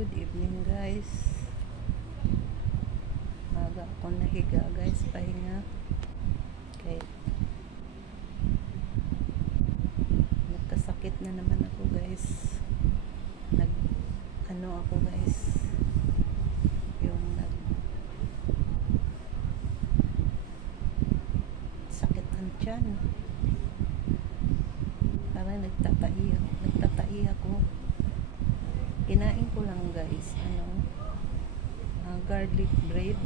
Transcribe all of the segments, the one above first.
Good evening guys. Maga ako nahiga guys, pahinga. Okay. Nagkasakit na naman ako guys. Ako guys. Yung sakit ang tiyan. Parang nagtatai ako. Kinain ko lang guys, garlic bread,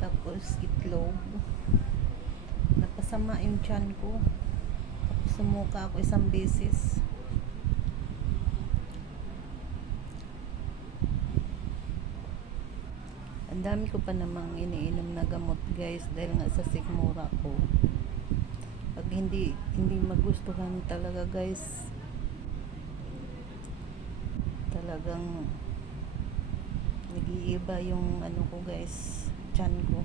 tapos itlog. Napasama yung tiyan ko. Tapos sumuka ako isang beses. Ang dami ko pa namang iniinom na gamot guys, dahil nga sa sikmura ko. Pag hindi magustuhan talaga guys, talagang nag-iiba yung ko guys, tiyan ko.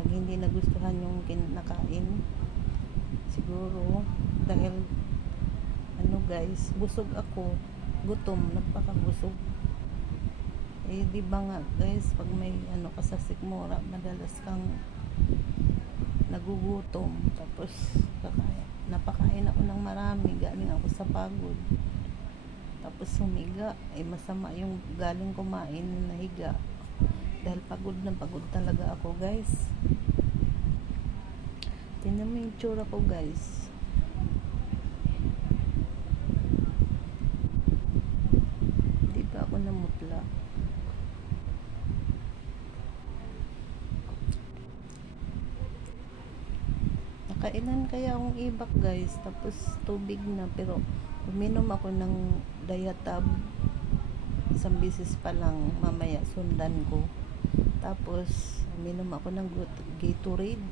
Pag hindi nagustuhan yung kinakain, siguro dahil guys, busog ako, gutom, nagpakabusog. Di ba nga guys, pag may ka sa sikmura, madalas kang nagugutom, tapos napakain ako ng marami, galing ako sa pagod. Tapos humiga, masama yung galing kumain, nahiga. Dahil pagod na pagod talaga ako guys. Tingnan mo yung tsura ko guys. Di ba ako namutla? Nakailan kaya akong ibak guys, tapos tubig na, pero uminom ako ng Diatab isang bisis pa lang, mamaya sundan ko. Tapos uminom ako ng Gatorade.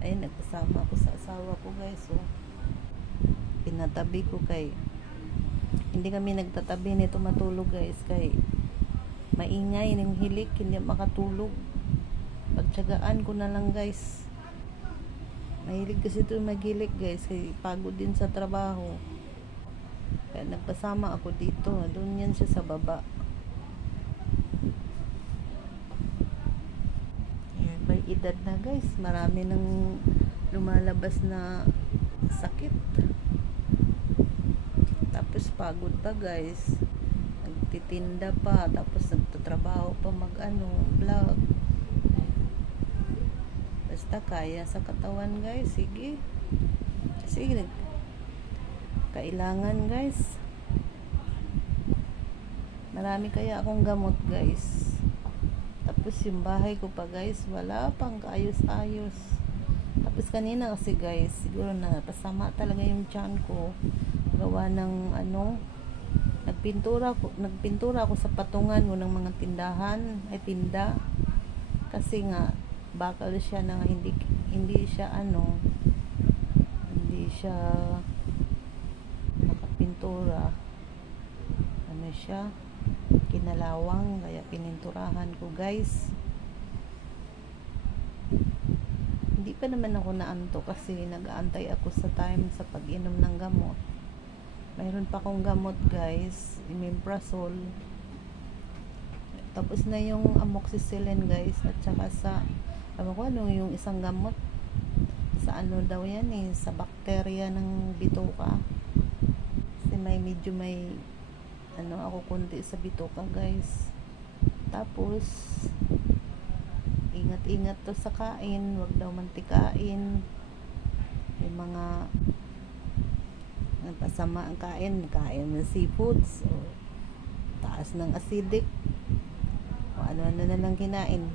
Ay, nagkasama ako sa asawa ko guys, pinatabi ko kay hindi kami nagtatabi nito matulog guys, kay maingay ng hilik, hindi makatulog. Pagtsagaan ko na lang guys. Mahilig kasi ito maghilik guys, kay pagod din sa trabaho. Kaya nagpasama ako dito. Doon yan siya sa baba. May edad na guys, marami nang lumalabas na sakit. Tapos pagod pa guys, nagtitinda pa, tapos nagtatrabaho pa vlog. Basta kaya sa katawan guys, sige. Kasi kailangan guys. Marami kaya akong gamot guys. Tapos yung bahay ko pa guys, wala pang kaayos-ayos. Tapos kanina kasi guys, siguro na pasama talaga yung tiyan ko. Gawa ng nagpintura ako sa patungan ng mga tindahan, tinda. Kasi nga bakal siya na hindi siya nakapintura, siya kinalawang, kaya pininturahan ko guys. Hindi pa naman ako naantok kasi nag-aantay ako sa time sa pag-inom ng gamot. Mayroon pa akong gamot guys, Omeprazole. Tapos na yung amoxicillin guys, at saka sa yung isang gamot sa daw yan sa bakterya ng bituka. Kasi medyo may ako kunti sa bituka guys. Tapos ingat to sa kain, wag daw mantikain. May mga nagpasama ang kain ng seafoods, taas ng acidic, ano na lang kinain.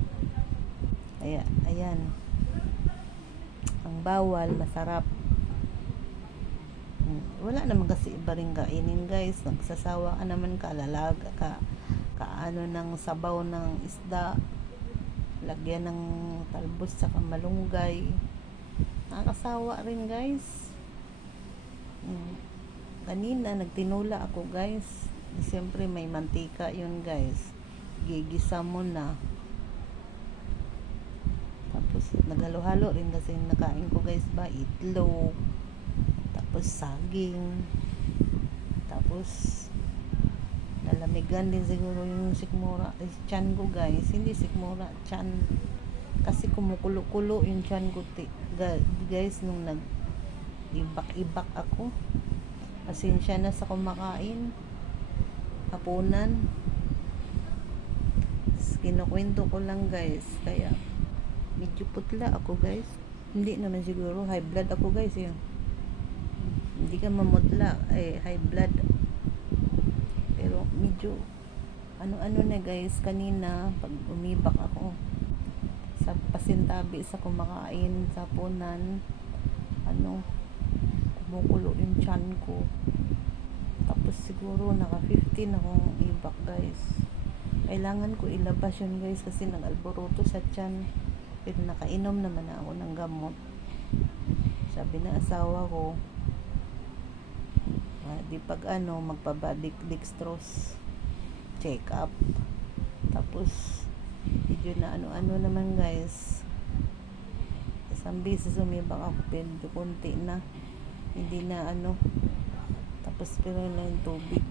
Kaya ayan, ang bawal masarap. Wala naman kasi iba rin kainin guys. Nagsasawa ka naman, kalalaga ka ng sabaw ng isda, lagyan ng talbos sa malunggay. Nakakasawa rin guys. Kanina nagtinula ako guys. Siyempre may mantika yun guys, gigisa mo na. Tapos naghalo-halo rin kasi nakain ko guys itlog, tapos saging, tapos Nalamigan din siguro yung sikmura, tiyan ko guys, hindi sikmura, tiyan. Kasi kumukulo-kulo yung tiyan ko guys, nung ibak-ibak ako. Pasensya na sa kumakain hapunan. Kinukwento ko lang guys, kaya medyo putla ako guys. Hindi naman siguro high blood ako guys yun. Hindi ka mamutla, high blood. Pero medyo ano na guys, kanina pag umibak ako sa pasintabi sa kumakain sa hapunan, kumukulo yung tiyan ko. Tapos siguro naka 15 akong ibak guys. Kailangan ko ilabas yun guys kasi nag-alboroto sa tiyan. Pero nakainom naman ako ng gamot. Sabi ng asawa ko, di pag magpa-dextrose check up. Tapos medyo na ano naman guys, isang beses umibak ako pero konti na, hindi na tapos pero na yung tubig.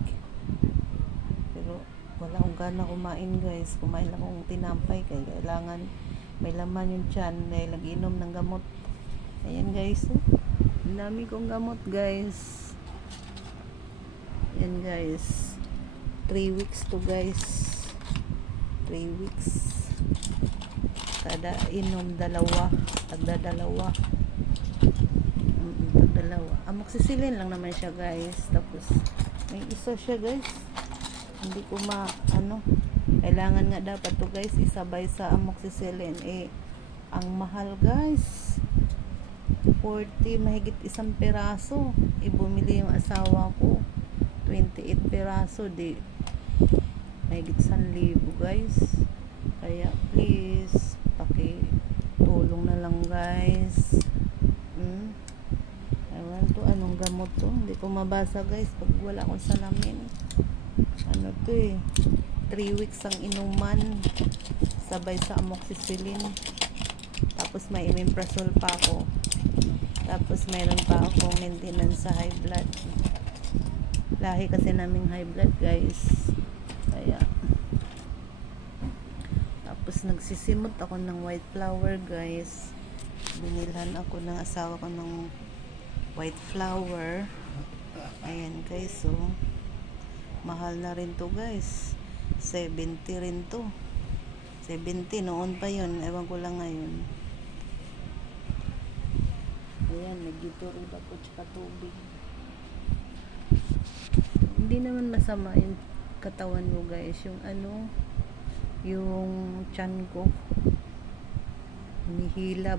Pero wala akong gana kumain guys. Kumain lang akong tinampay kaya kailangan may laman yung tiyan dahil nag-inom ng gamot. Ayan guys, ang dami kong gamot guys. Ayan guys, 3 weeks to guys, 3 weeks. Kada inom dalawa, tagdadalawa. Amoxicillin lang naman siya guys. Tapos may isa siya guys, hindi ko kailangan nga dapat to guys isabay sa amoxicillin. Ang mahal guys, 40, mahigit isang peraso. Bumili yung asawa ko 28 peraso, di mahigit 1,000 guys. Kaya please tulong na lang guys. Ewan to, anong gamot to, hindi ko mabasa guys pag wala akong salamin. 3 weeks ang inuman sabay sa amoxicillin. Tapos may imiprazole pa ako. Tapos mayroon pa akong maintenance sa high blood. Lahi kasi naming high blood guys. Kaya tapos nagsisimot ako ng white flower guys. Binilhan ako ng asawa ko ng white flower. Ayan guys, so mahal na rin to guys, 70 rin to. 70 noon pa yun, ewan ko lang ngayon. Ayan, nag-Gatorade ako tsaka tubig. Hindi naman masama yung katawan mo guys, yung yung tiyan ko humihilab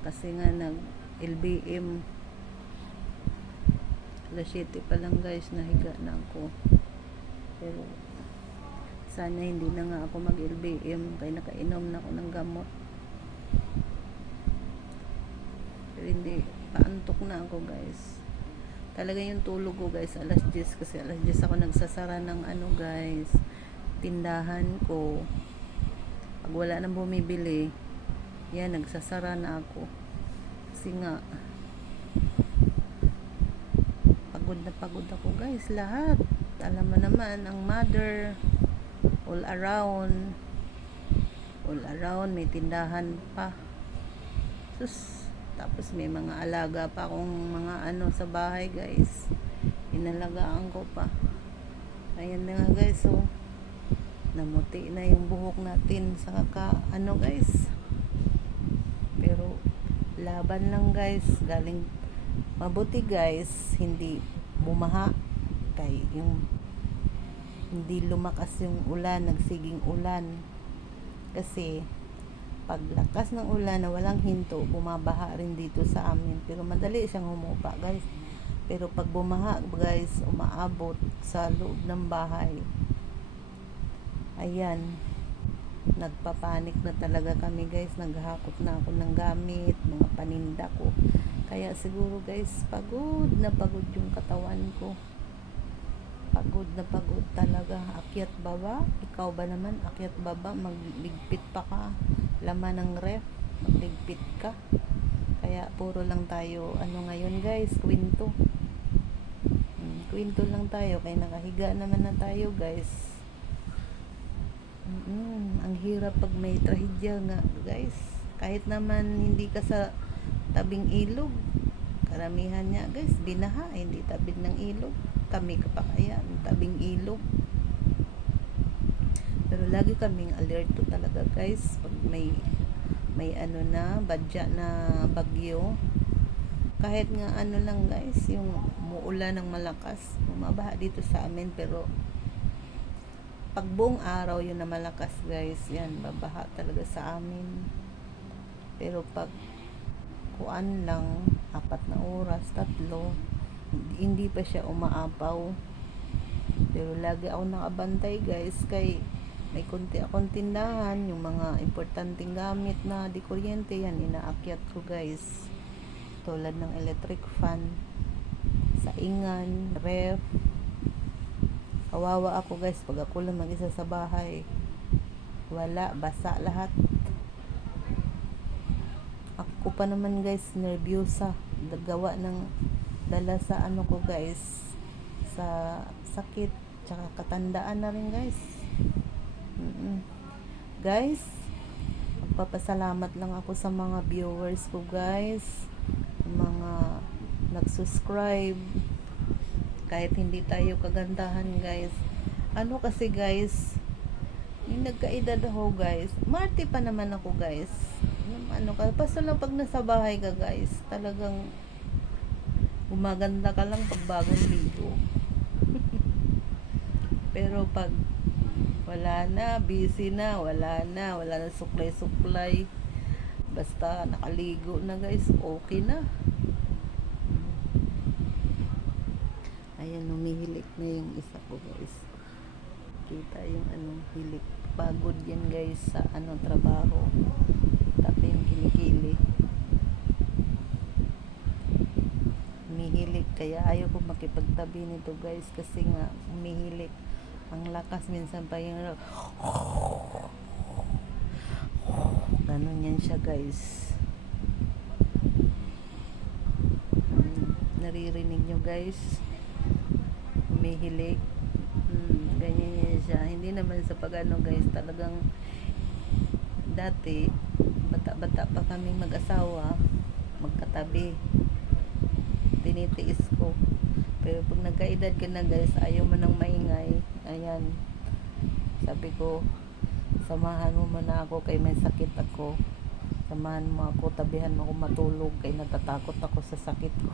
kasi nga nag LBM. Alas 7 pa lang guys, nahiga na ako. Pero sana hindi na nga ako mag LBM kaya nakainom na ako ng gamot. Pero hindi, paantok na ako guys. Talaga yung tulog ko guys alas 10 kasi alas 10 ako nagsasara ng guys, tindahan ko. Pag wala nang bumibili, yan, nagsasara na ako. Kasi nga pagod ako guys, lahat. Alam mo naman, ang mother, all around may tindahan pa. Tapos may mga alaga pa akong mga sa bahay guys, inalagaan ko pa. Ayan na nga guys, so namuti na yung buhok natin sa guys. Pero laban lang guys, galing mabuti guys, hindi bumaha kay yung hindi lumakas yung ulan, nagsiging ulan. Kasi paglakas ng ulan na walang hinto, bumabaha rin dito sa amin. Pero madali siyang humupa guys. Pero pag bumaha guys, umaabot sa loob ng bahay. Ayan, nagpapanik na talaga kami guys. Naghakot na ako ng gamit, mga paninda ko. Kaya siguro guys, pagod na pagod yung katawan ko. Pagod na pagod talaga. Akyat baba, ikaw ba naman akyat baba, magligpit pa ka, laman ng ref, magligpit ka. Kaya puro lang tayo ngayon guys, kwento kwento lang tayo kay nakahiga naman na tayo guys. Ang hirap pag may trahedya nga guys. Kahit naman hindi ka sa tabing ilog, karamihan niya guys binaha, hindi tabing ng ilog. Kami kapakaya tabing ilog, pero lagi kaming alerto talaga guys pag may ano na badya na bagyo. Kahit nga ano lang guys, yung muulan ng malakas, bumabaha dito sa amin, pero pag buong araw yun na malakas guys, yan babaha talaga sa amin. Pero pag kuan lang 4 na oras, 3, hindi pa siya umaapaw. Pero lagi ako nakabantay guys, kay may konti akong tindahan, yung mga importanteng gamit na di kuryente, yan inaakyat ko guys, tulad ng electric fan, saingan, ref. Kawawa ako guys pag ako lang mag-isa sa bahay, wala, basa lahat. Ako pa naman guys nervyosa, gawa ng dala sa ano ko guys, sa sakit, tsaka katandaan na rin guys. Guys, magpapasalamat lang ako sa mga viewers ko guys, mga nag-subscribe kahit hindi tayo kagandahan guys. Ano kasi guys, yung nagkaedad ako guys, marte pa naman ako guys. Ano ka, basta lang pag nasa bahay ka guys, talagang gumaganda ka lang pag bagong ligo. Pero pag wala na, busy na, wala na suklay-suklay, basta nakaligo na guys, okay na. Ayan, humihilik na yung isa ko guys. Kita yung ano, hilik. Pagod yan guys sa ano, trabaho. Tapi yung kilikili. Humihilik, kaya ayaw ko makipagtabi nito guys, kasi nga humihilik. Ang lakas, minsan pa yung ganun yan siya guys. Naririnig nyo guys, humihilik. Ganyan yan siya. Hindi naman sa pagano guys, talagang dati bata-bata pa kami mag-asawa, magkatabi, tinitiis ko. Pero pag nagkaedad ka na guys, ayaw mo nang maingay. Ayan, sabi ko, samahan mo muna ako kay may sakit ako, samahan mo ako, tabihan mo ako matulog kay natatakot ako sa sakit ko.